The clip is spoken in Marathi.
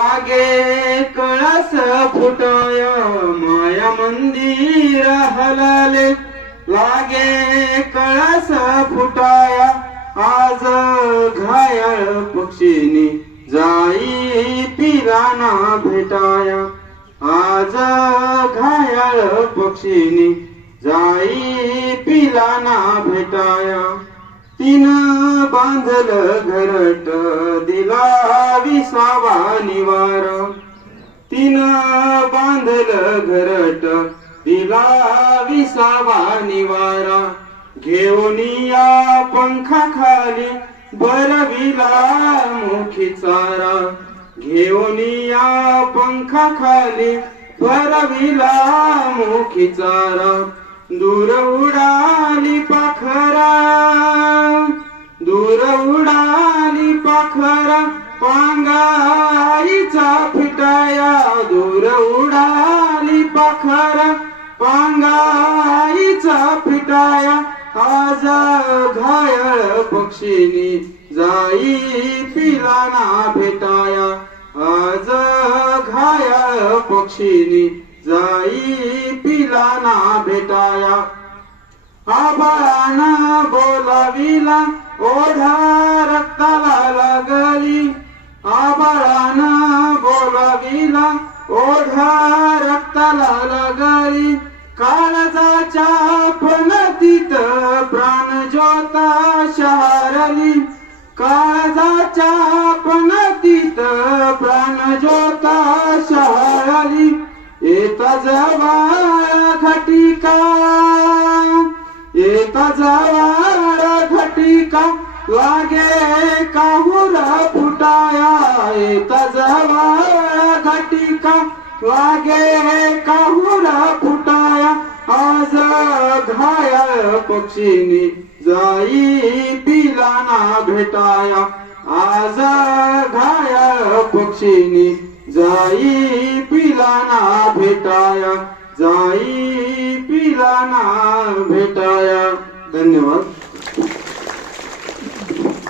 लागे कळस फुटाय माया मंदिर हलले. लागे कळस फुटाय आज घायाळ पक्षीनी जाई पिराना भेटाया. आज घायाळ पक्षीनी जाई पिलाना भेटाया. तीन बांधल घरट दिला. सावा निवार. तीन बांधल घरट दिला विसावा निवारा. घेऊन या पंखा खाली बरविला मुखी चारा. घेऊन या पंखा खाली बरविला मुखी चारा. दूर उडाली पाखरा दूर उडाली पाखरा. पांगाईचा फिटाया दूर उडाली पाखरा. पांगाईचा फिटाया आज घायल पक्षीनी जाई पिलाना भेटाया. आज घायल पक्षीनी जाई पिलाना भेटाया. आबाळाना बोलाविला ओढा ओढा रक्ताला लागली. काळजाच्या फणतीत प्राण ज्योता शहारली. काळजाच्या फणतीत प्राण ज्योता शहारली. येता जवाळ घटिका. येता जवाळ घटिका. लागे काहुरा फुटाया. येता जवाळ लागे लागे काहुर फुटाया आज घाया पक्षीनी जाई पिलाना भेटाया आज घाया पक्षीनी जाई पिलाना भेटाया जाई पिलाना भेटाया. धन्यवाद.